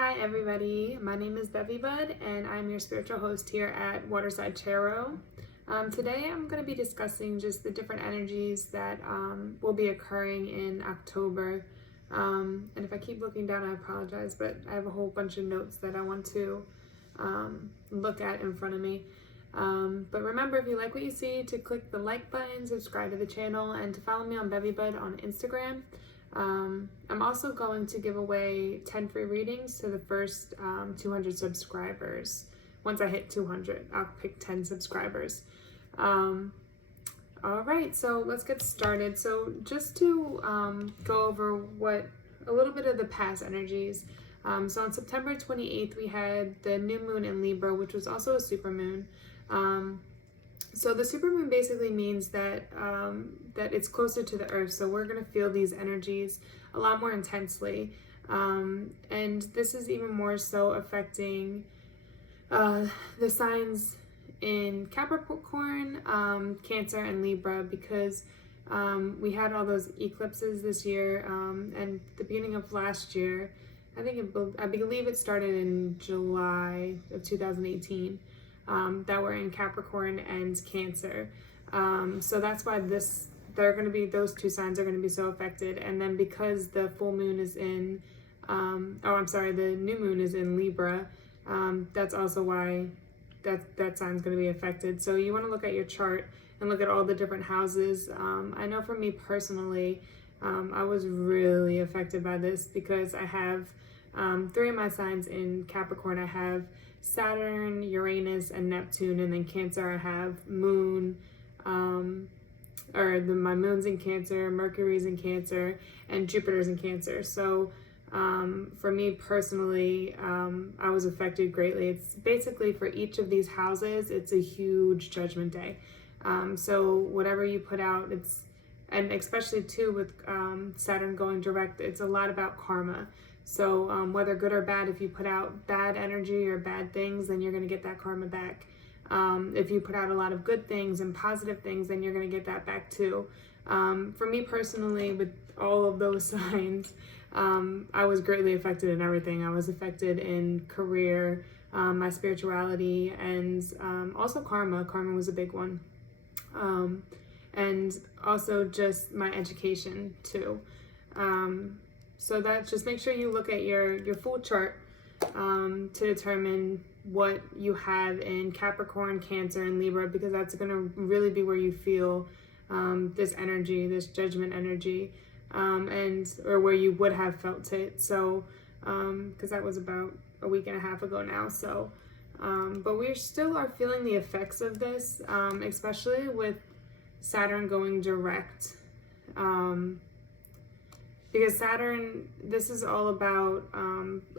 Hi everybody, my name is Bevy Bud and I'm your spiritual host here at Waterside Tarot. Today I'm going to be discussing just the different energies that will be occurring in October. And if I keep looking down, I apologize, but I have a whole bunch of notes that I want to look at in front of me. But remember, if you like what you see, to click the like button, subscribe to the channel, and to follow me on Bevy Bud on Instagram. I'm also going to give away 10 free readings to the first 200 subscribers. Once I hit 200, I'll pick 10 subscribers. All right, so let's get started. So just to go over a little bit of the past energies. So on September 28th, we had the new moon in Libra, which was also a supermoon. So the supermoon basically means that that it's closer to the earth, so we're going to feel these energies a lot more intensely, and this is even more so affecting the signs in Capricorn, Cancer, and Libra, because we had all those eclipses this year, and the beginning of last year. I believe it started in July of 2018. That were in Capricorn and Cancer. So that's why those two signs are going to be so affected. And then because the full moon is in, the new moon is in Libra, that's also why that sign's going to be affected. So you want to look at your chart and look at all the different houses. I know for me personally, I was really affected by this because I have 3 of my signs in Capricorn. I have Saturn, Uranus, and Neptune, and then Cancer I have Moon, my Moon's in Cancer, Mercury's in Cancer, and Jupiter's in Cancer. So for me personally, I was affected greatly. It's basically for each of these houses, it's a huge judgment day. So whatever you put out, and especially too with Saturn going direct, it's a lot about karma. So whether good or bad, if you put out bad energy or bad things, then you're going to get that karma back. If you put out a lot of good things and positive things, then you're going to get that back too. For me personally, with all of those signs, I was greatly affected in everything. I was affected in career, my spirituality, and also karma. Karma was a big one. And also just my education too. So that, just make sure you look at your full chart to determine what you have in Capricorn, Cancer, and Libra, because that's going to really be where you feel this energy, this judgment energy, or where you would have felt it. So, because that was about a week and a half ago now. So, but we still are feeling the effects of this, especially with Saturn going direct. Because Saturn, this is all about,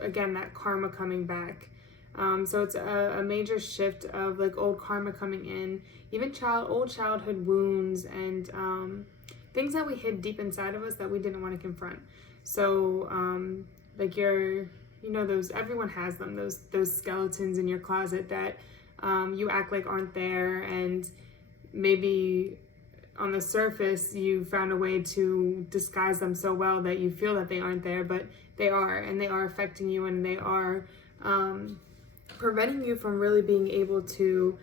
again, that karma coming back. So it's a major shift of like old karma coming in, even old childhood wounds and things that we hid deep inside of us that we didn't want to confront. So like everyone has them, those skeletons in your closet that you act like aren't there, and maybe on the surface, you found a way to disguise them so well that you feel that they aren't there, but they are, and they are affecting you, and they are preventing you from really being able to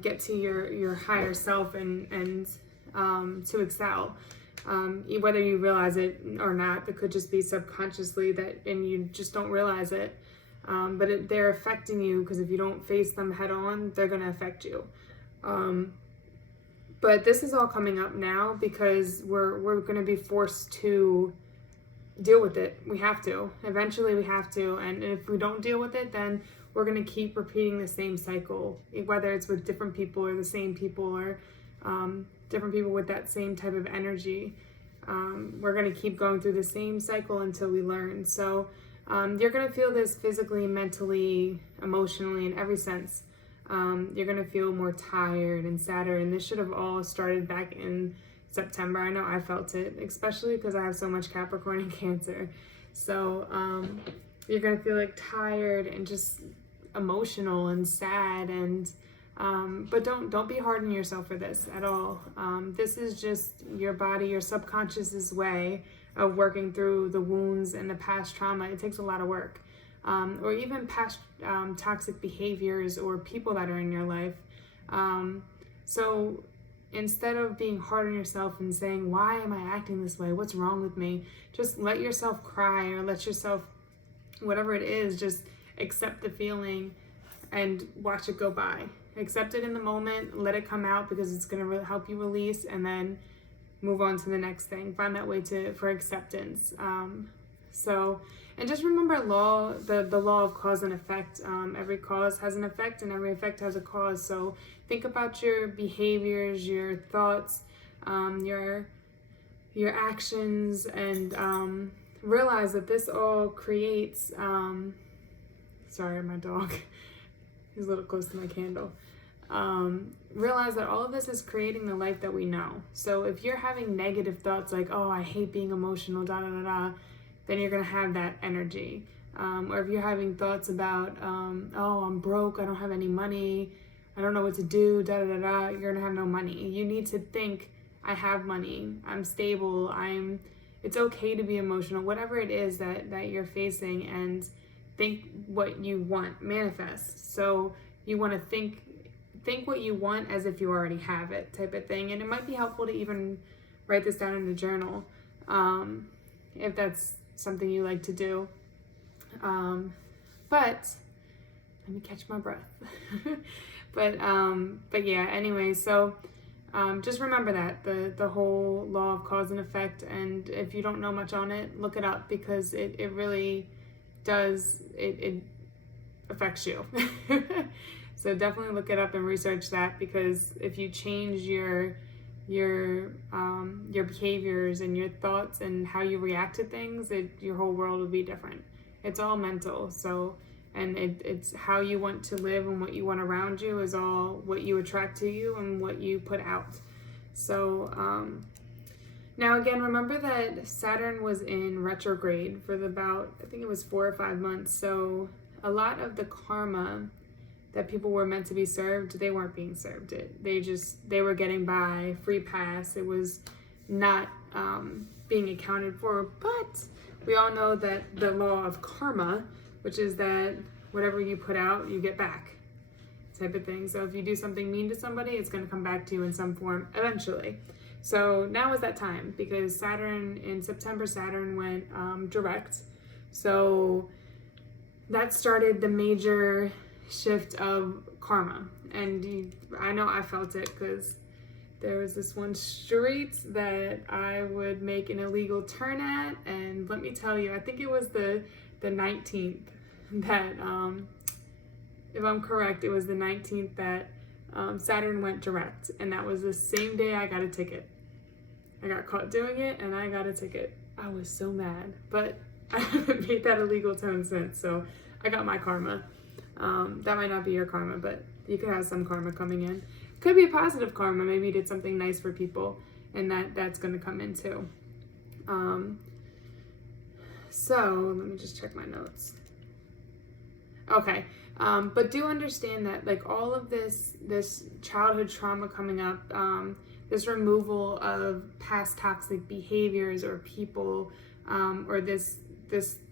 get to your higher self and to excel. Whether you realize it or not, that could just be subconsciously and you just don't realize it. But they're affecting you, because if you don't face them head on, they're going to affect you. But this is all coming up now because we're going to be forced to deal with it. We have to. Eventually we have to. And if we don't deal with it, then we're going to keep repeating the same cycle, whether it's with different people or the same people, or different people with that same type of energy. We're going to keep going through the same cycle until we learn. So you're going to feel this physically, mentally, emotionally, in every sense. You're going to feel more tired and sadder, and this should have all started back in September. I know I felt it, especially because I have so much Capricorn and Cancer. So you're going to feel like tired and just emotional and sad, and but don't be hard on yourself for this at all. This is just your body, your subconscious's way of working through the wounds and the past trauma. It takes a lot of work. or even past toxic behaviors or people that are in your life. So instead of being hard on yourself and saying, why am I acting this way? What's wrong with me? Just let yourself cry, or let yourself, whatever it is, just accept the feeling and watch it go by. Accept it in the moment, let it come out, because it's going to help you release, and then move on to the next thing. Find that way for acceptance. And just remember the law of cause and effect. Every cause has an effect, and every effect has a cause. So think about your behaviors, your thoughts, your actions, and realize that this all creates, sorry, my dog, he's a little close to my candle. Realize that all of this is creating the life that we know. So if you're having negative thoughts like, oh, I hate being emotional, then you're going to have that energy. Or if you're having thoughts about, oh, I'm broke, I don't have any money, I don't know what to do, you're going to have no money. You need to think, I have money, I'm stable, it's okay to be emotional, whatever it is that you're facing, and think what you want, manifest. So you want to think what you want as if you already have it, type of thing. And it might be helpful to even write this down in a journal, if that's something you like to do. But let me catch my breath. But yeah, anyway, so just remember that the whole law of cause and effect, and if you don't know much on it, look it up, because it really does, it affects you. So definitely look it up and research that, because if you change your behaviors and your thoughts and how you react to things, your whole world will be different. It's all mental. So, and it's how you want to live, and what you want around you is all what you attract to you and what you put out. So now again, remember that Saturn was in retrograde for about, I think it was 4 or 5 months. So a lot of the karma that people were meant to be served, they weren't being served. They were getting by, free pass. It was not being accounted for. But we all know that the law of karma, which is that whatever you put out, you get back, type of thing. So if you do something mean to somebody, it's going to come back to you in some form eventually. So now is that time, because in September, Saturn went direct. So that started the major shift of karma. And I know I felt it, because there was this one street that I would make an illegal turn at, and let me tell you, I think it was the 19th that, if I'm correct, it was the 19th that Saturn went direct, and that was the same day I got a ticket. I got caught doing it, and I got a ticket. I was so mad, but I haven't made that illegal turn since, so I got my karma. That might not be your karma, but you could have some karma coming in. Could be a positive karma. Maybe you did something nice for people, and that's going to come in too. So let me just check my notes. Okay. But do understand that, like, all of this childhood trauma coming up, this removal of past toxic behaviors or people, or this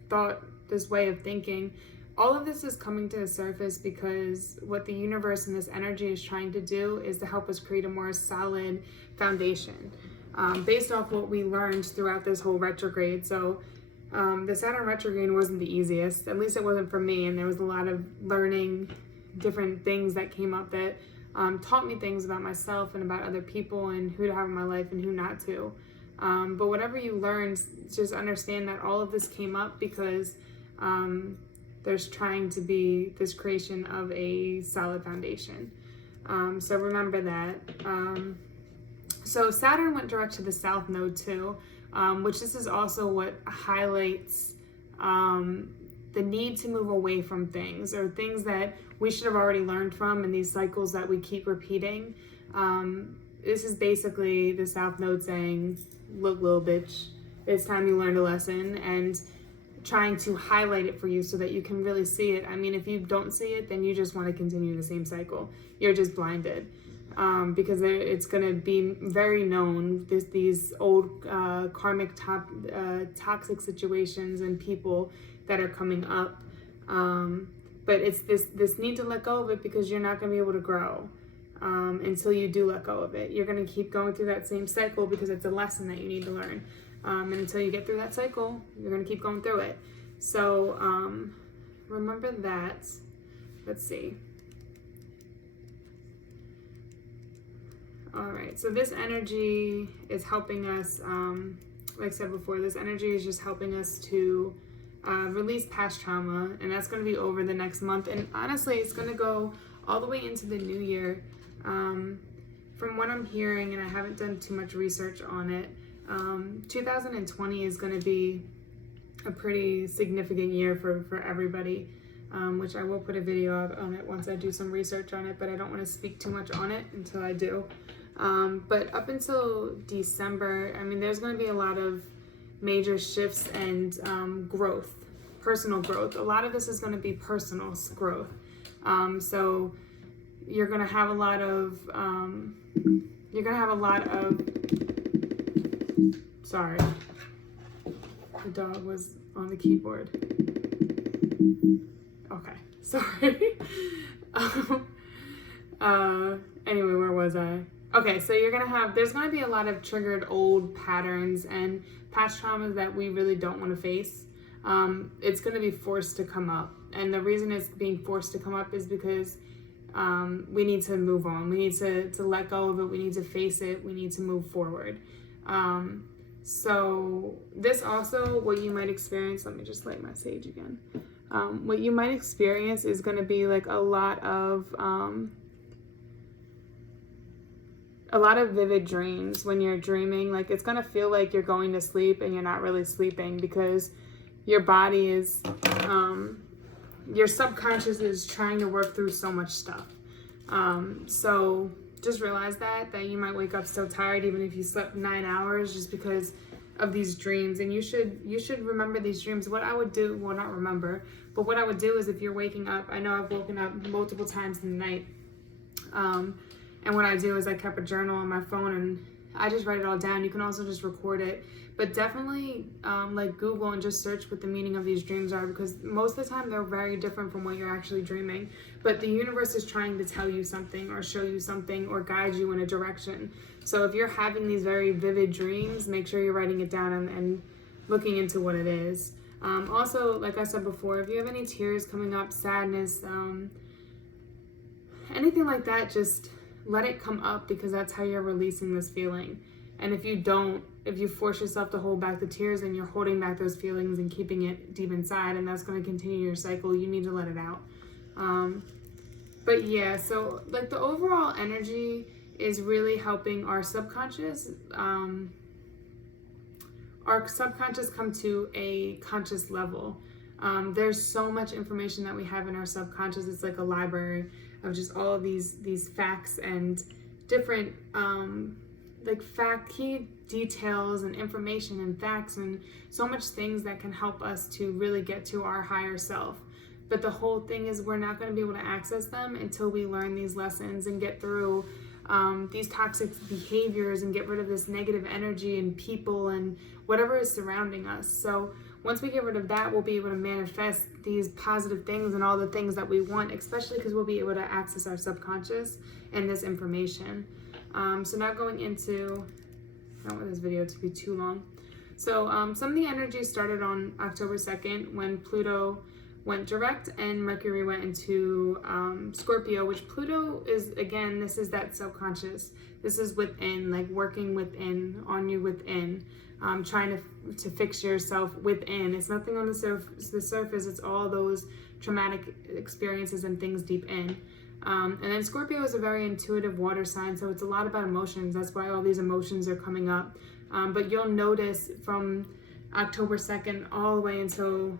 thought, this way of thinking, all of this is coming to the surface because what the universe and this energy is trying to do is to help us create a more solid foundation, based off what we learned throughout this whole retrograde. So the Saturn retrograde wasn't the easiest, at least it wasn't for me, and there was a lot of learning different things that came up that taught me things about myself and about other people and who to have in my life and who not to. But whatever you learned, just understand that all of this came up because there's trying to be this creation of a solid foundation. So remember that. So Saturn went direct to the South Node too, which this is also what highlights the need to move away from things, or things that we should have already learned from, and these cycles that we keep repeating. This is basically the South Node saying, look, little bitch, it's time you learned a lesson, and trying to highlight it for you so that you can really see it. I mean, if you don't see it, then you just want to continue the same cycle. You're just blinded. Because it's going to be very known, these old karmic toxic situations and people that are coming up. But it's this need to let go of it, because you're not going to be able to grow until you do let go of it. You're going to keep going through that same cycle because it's a lesson that you need to learn. And until you get through that cycle, you're going to keep going through it. So remember that. Let's see. All right, so this energy is helping us, like I said before, this energy is just helping us to release past trauma, and that's going to be over the next month. And honestly, it's going to go all the way into the new year. From what I'm hearing, and I haven't done too much research on it, 2020 is going to be a pretty significant year for everybody, which I will put a video out on it once I do some research on it, but I don't want to speak too much on it until I do. But up until December, I mean, there's going to be a lot of major shifts and growth, personal growth. A lot of this is going to be personal growth. So you're going to have a lot of, sorry, the dog was on the keyboard. Okay, sorry. Anyway, where was I? Okay, so there's gonna be a lot of triggered old patterns and past traumas that we really don't want to face. It's gonna be forced to come up. And the reason it's being forced to come up is because we need to move on. We need to let go of it. We need to face it. We need to move forward. So this also, what you might experience, let me just light my sage again. What you might experience is going to be like a lot of vivid dreams when you're dreaming. Like, it's going to feel like you're going to sleep and you're not really sleeping, because your body is, your subconscious is trying to work through so much stuff. So just realize that you might wake up so tired even if you slept 9 hours, just because of these dreams. And you should remember these dreams. What I would do, well, not remember, but what I would do is, if you're waking up, I know I've woken up multiple times in the night, and what I do is I kept a journal on my phone and I just write it all down. You can also just record it, but definitely like Google and just search what the meaning of these dreams are, because most of the time they're very different from what you're actually dreaming. But the universe is trying to tell you something or show you something or guide you in a direction. So if you're having these very vivid dreams, make sure you're writing it down and looking into what it is. Also, like I said before, if you have any tears coming up, sadness, anything like that, just let it come up, because that's how you're releasing this feeling. And if you force yourself to hold back the tears, then you're holding back those feelings and keeping it deep inside, and that's going to continue your cycle. You need to let it out. But yeah, so like the overall energy is really helping our subconscious. Our subconscious come to a conscious level. There's so much information that we have in our subconscious. It's like a library of just all of these facts and different key details and information and facts, and so much things that can help us to really get to our higher self. But the whole thing is, we're not going to be able to access them until we learn these lessons and get through these toxic behaviors and get rid of this negative energy and people and whatever is surrounding us. So once we get rid of that, we'll be able to manifest these positive things and all the things that we want, especially because we'll be able to access our subconscious and this information. So now going into, I don't want this video to be too long. So some of the energy started on October 2nd when Pluto went direct and Mercury went into Scorpio, which Pluto is, again, this is that subconscious. This is within, like working within, on you within, trying to fix yourself within. It's nothing on the surface. It's all those traumatic experiences and things deep in. And then Scorpio is a very intuitive water sign, so it's a lot about emotions. That's why all these emotions are coming up. But you'll notice from October 2nd all the way until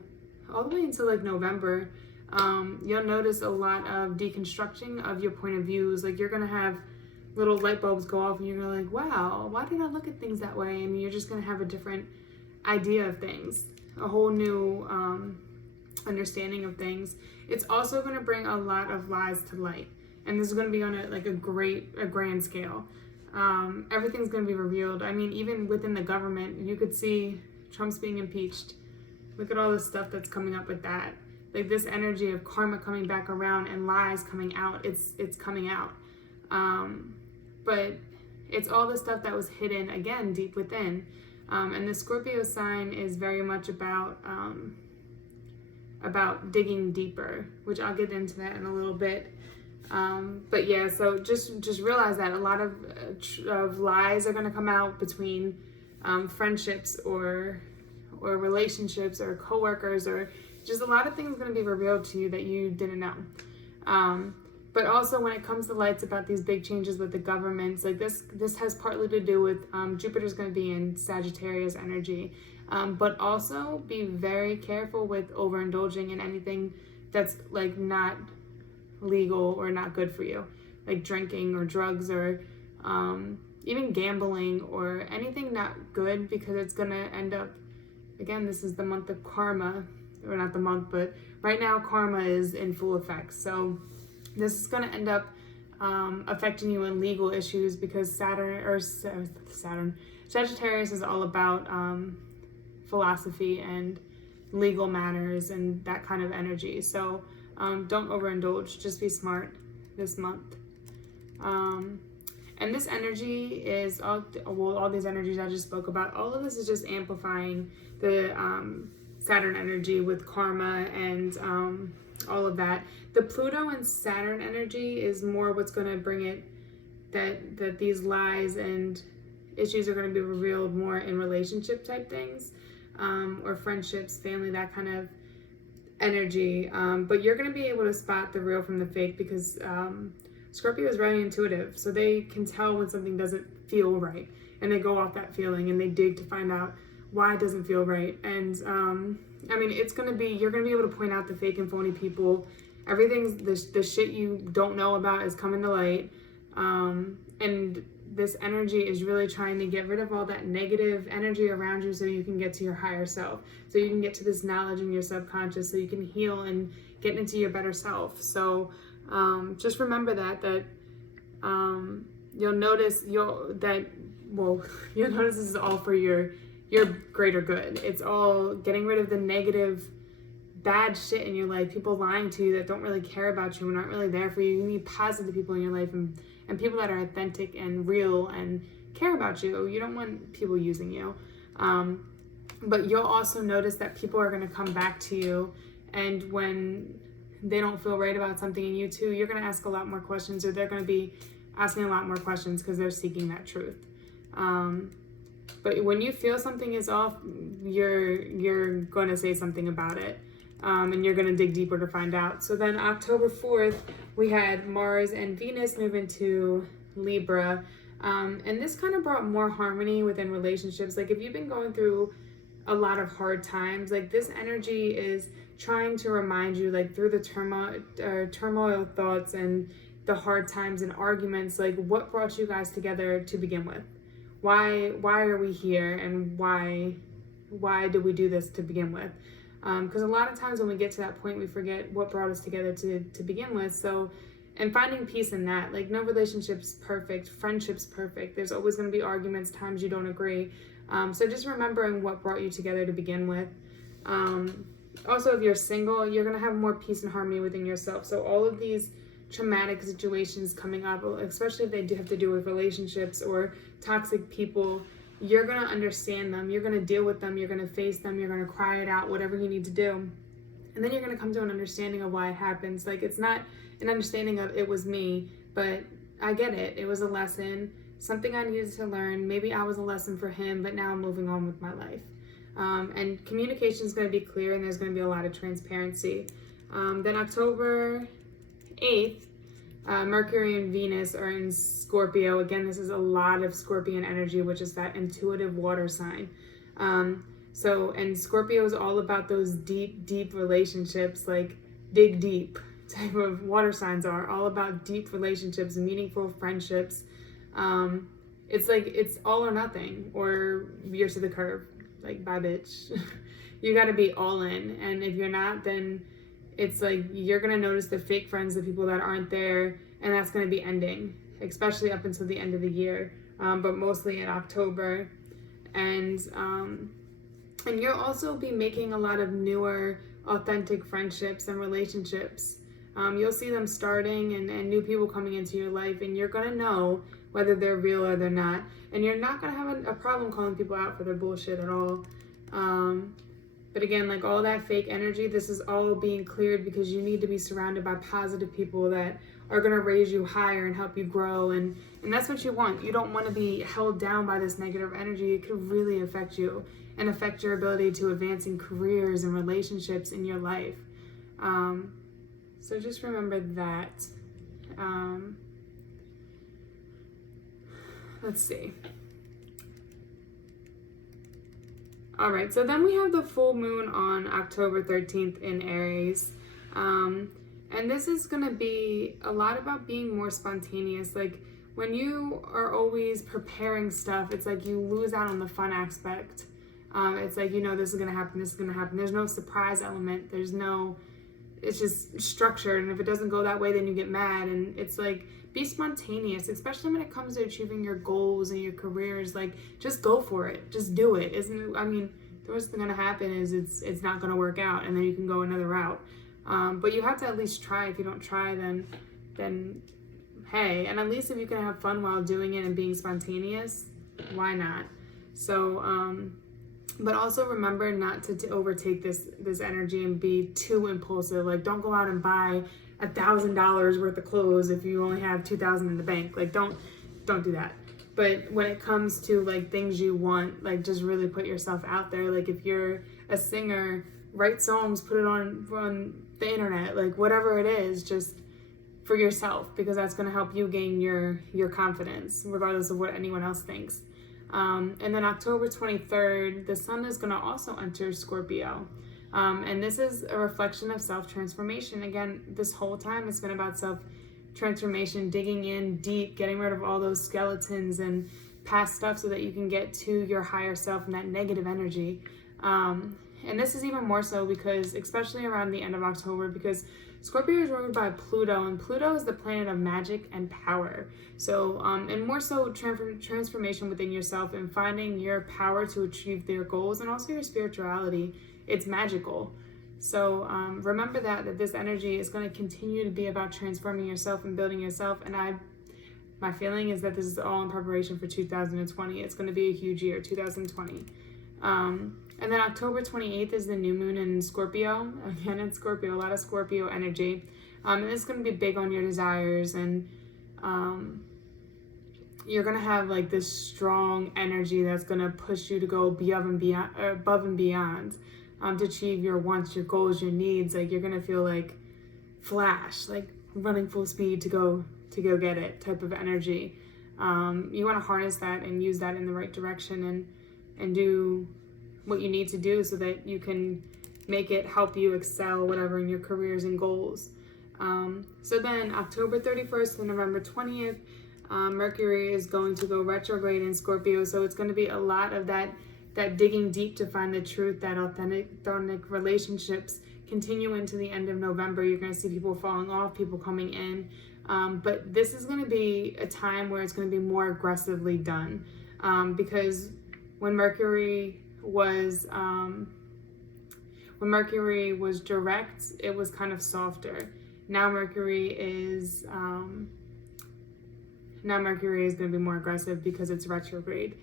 like November, you'll notice a lot of deconstructing of your point of views. Like, you're gonna have little light bulbs go off and you're gonna like, wow, why did I look at things that way? And you're just gonna have a different idea of things, a whole new understanding of things. It's also going to bring a lot of lies to light, and this is going to be on a grand scale. Everything's going to be revealed. I mean, even within the government, you could see Trump's being impeached. Look at all the stuff that's coming up with that. like this energy of karma coming back around and lies coming out. It's coming out. But it's all the stuff that was hidden, again, deep within. And the Scorpio sign is very much about digging deeper, which I'll get into that in a little bit. But yeah, so just realize that a lot of lies are going to come out between friendships or relationships or coworkers, or just a lot of things going to be revealed to you that you didn't know. But also when it comes to lights about these big changes with the governments, like this has partly to do with Jupiter's going to be in Sagittarius energy. But also be very careful with overindulging in anything that's like not legal or not good for you, like drinking or drugs or even gambling or anything not good, because it's going to end up, again, this is the month of karma, or not the month, but right now karma is in full effect. So this is going to end up affecting you in legal issues, because Sagittarius is all about philosophy and legal matters and that kind of energy. So don't overindulge, just be smart this month. And this energy is all these energies I just spoke about, all of this is just amplifying the Saturn energy with karma and all of that. The Pluto and Saturn energy is more what's going to bring it, that these lies and issues are going to be revealed more in relationship type things, or friendships, family, that kind of energy. But you're going to be able to spot the real from the fake, because Scorpio is very intuitive, so they can tell when something doesn't feel right, and they go off that feeling and they dig to find out why it doesn't feel right. And I mean, you're going to be able to point out the fake and phony people. Everything's the shit you don't know about is coming to light. And this energy is really trying to get rid of all that negative energy around you, so you can get to your higher self, so you can get to this knowledge in your subconscious, so you can heal and get into your better self. So just remember that you'll notice this is all for your greater good. It's all getting rid of the negative, bad shit in your life, people lying to you that don't really care about you and aren't really there for you. You need positive people in your life, and people that are authentic and real and care about you. You don't want people using you. But you'll also notice that people are going to come back to you, and when they don't feel right about something in you too, you're going to ask a lot more questions, or they're going to be asking a lot more questions, because they're seeking that truth. But when you feel something is off, you're going to say something about it, and you're going to dig deeper to find out. So then October 4th, we had Mars and Venus move into Libra, and this kind of brought more harmony within relationships. Like if you've been going through a lot of hard times, like this energy is trying to remind you, like through the turmoil thoughts and the hard times and arguments, like what brought you guys together to begin with. Why are we here, and why did we do this to begin with? Because a lot of times when we get to that point, we forget what brought us together to begin with. So, and finding peace in that, like no relationship's perfect, friendship's perfect. There's always going to be arguments, times you don't agree. So just remembering what brought you together to begin with. Also, if you're single, you're going to have more peace and harmony within yourself. So all of these traumatic situations coming up, especially if they do have to do with relationships or toxic people, you're going to understand them, you're going to deal with them, you're going to face them, you're going to cry it out, whatever you need to do. And then you're going to come to an understanding of why it happens. Like it's not an understanding of it was me, but I get it. It was a lesson, something I needed to learn. Maybe I was a lesson for him, but now I'm moving on with my life. And communication is going to be clear, and there's going to be a lot of transparency. Then October 8th, Mercury and Venus are in Scorpio. Again, this is a lot of Scorpion energy, which is that intuitive water sign. And Scorpio is all about those deep relationships, like dig deep type of water signs are all about deep relationships, meaningful friendships. It's like, it's all or nothing, or you're to the curb, like, bye bitch. You got to be all in. And if you're not, then it's like you're going to notice the fake friends, the people that aren't there, and that's going to be ending, especially up until the end of the year, but mostly in October. And you'll also be making a lot of newer authentic friendships and relationships. You'll see them starting and new people coming into your life, and you're gonna know whether they're real or they're not. And you're not gonna have a problem calling people out for their bullshit at all. But again, like all that fake energy, this is all being cleared because you need to be surrounded by positive people that are going to raise you higher and help you grow. And that's what you want. You don't want to be held down by this negative energy. It could really affect you and affect your ability to advance in careers and relationships in your life. So just remember that. Let's see. All right, so then we have the full moon on October 13th in Aries. And this is going to be a lot about being more spontaneous. Like when you are always preparing stuff, it's like you lose out on the fun aspect. It's like, you know, this is going to happen, this is going to happen. There's no surprise element. It's just structured. And if it doesn't go that way, then you get mad. And it's like, be spontaneous, especially when it comes to achieving your goals and your careers. Like, just go for it. Just do it. The worst thing going to happen is it's not going to work out, and then you can go another route. But you have to at least try. If you don't try, then hey, and at least if you can have fun while doing it and being spontaneous, why not? So, but also remember not to overtake this energy and be too impulsive. Like, don't go out and buy $1,000 worth of clothes if you only have $2,000 in the bank. Like, don't do that. But when it comes to like things you want, like just really put yourself out there. Like if you're a singer, write songs, put it on the internet, like whatever it is, just for yourself, because that's going to help you gain your confidence, regardless of what anyone else thinks. And then October 23rd, the sun is going to also enter Scorpio. And this is a reflection of self-transformation. Again, this whole time it's been about self-transformation, digging in deep, getting rid of all those skeletons and past stuff so that you can get to your higher self and that negative energy. And this is even more so because, especially around the end of October, because Scorpio is ruled by Pluto, and Pluto is the planet of magic and power. So, and more so transformation within yourself and finding your power to achieve their goals, and also your spirituality. It's magical. So remember that this energy is going to continue to be about transforming yourself and building yourself. And my feeling is that this is all in preparation for 2020. It's going to be a huge year, 2020. And then October 28th is the new moon in Scorpio. Again, in Scorpio, a lot of Scorpio energy. And it's going to be big on your desires, and you're going to have like this strong energy that's going to push you to go above and beyond to achieve your wants, your goals, your needs. Like you're going to feel like Flash, like running full speed to go get it type of energy. You want to harness that and use that in the right direction and do what you need to do so that you can make it help you excel whatever in your careers and goals. So then October 31st to November 20th, Mercury is going to go retrograde in Scorpio. So it's going to be a lot of that digging deep to find the truth, that authentic relationships continue into the end of November. You're going to see people falling off, people coming in. But this is going to be a time where it's going to be more aggressively done. Because when Mercury was direct, it was kind of softer. Now Mercury is going to be more aggressive because it's retrograde.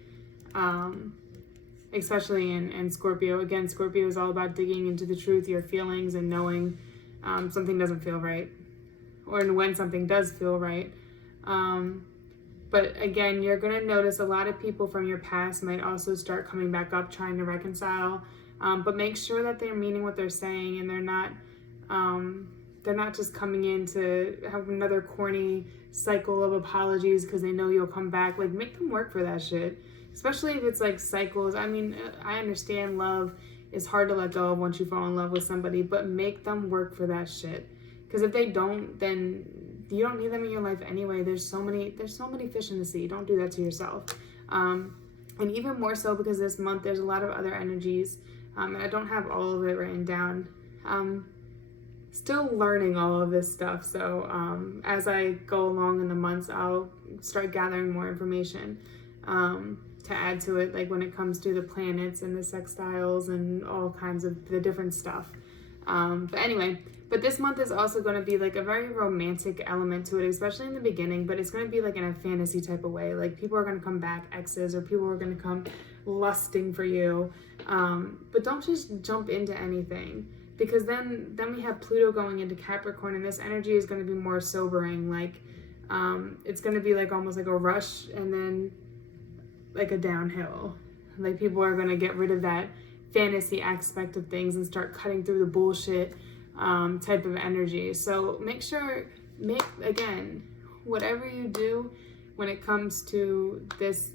Especially in Scorpio. Again, Scorpio is all about digging into the truth, your feelings, and knowing something doesn't feel right, or when something does feel right. But again, you're going to notice a lot of people from your past might also start coming back up, trying to reconcile. But make sure that they're meaning what they're saying, and they're not just coming in to have another corny cycle of apologies because they know you'll come back. Like, make them work for that shit. Especially if it's like cycles. I mean, I understand love is hard to let go of once you fall in love with somebody, but make them work for that shit. Because if they don't, then you don't need them in your life anyway. There's so many fish in the sea. Don't do that to yourself. And even more so because this month there's a lot of other energies. And I don't have all of it written down. Still learning all of this stuff. So as I go along in the months, I'll start gathering more information to add to it, like when it comes to the planets and the sextiles and all kinds of the different stuff. But anyway, but this month is also going to be like a very romantic element to it, especially in the beginning, but it's going to be like in a fantasy type of way. Like people are going to come back exes, or people are going to come lusting for you. But don't just jump into anything, because then we have Pluto going into Capricorn, and this energy is going to be more sobering. Like it's going to be like almost like a rush and then like a downhill. Like people are going to get rid of that fantasy aspect of things and start cutting through the bullshit type of energy. So again, whatever you do when it comes to this,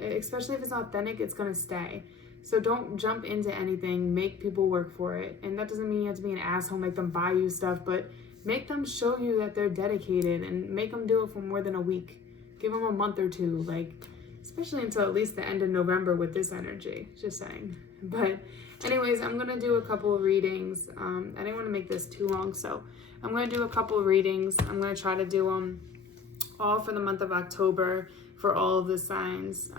especially if it's authentic, it's going to stay. So don't jump into anything, make people work for it. And that doesn't mean you have to be an asshole, make them buy you stuff, but make them show you that they're dedicated, and make them do it for more than a week. Give them a month or two, like, especially until at least the end of November with this energy, just saying. But anyways, I'm going to do a couple of readings. I didn't want to make this too long, so I'm going to do a couple of readings. I'm going to try to do them all for the month of October for all of the signs.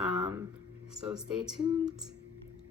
So stay tuned.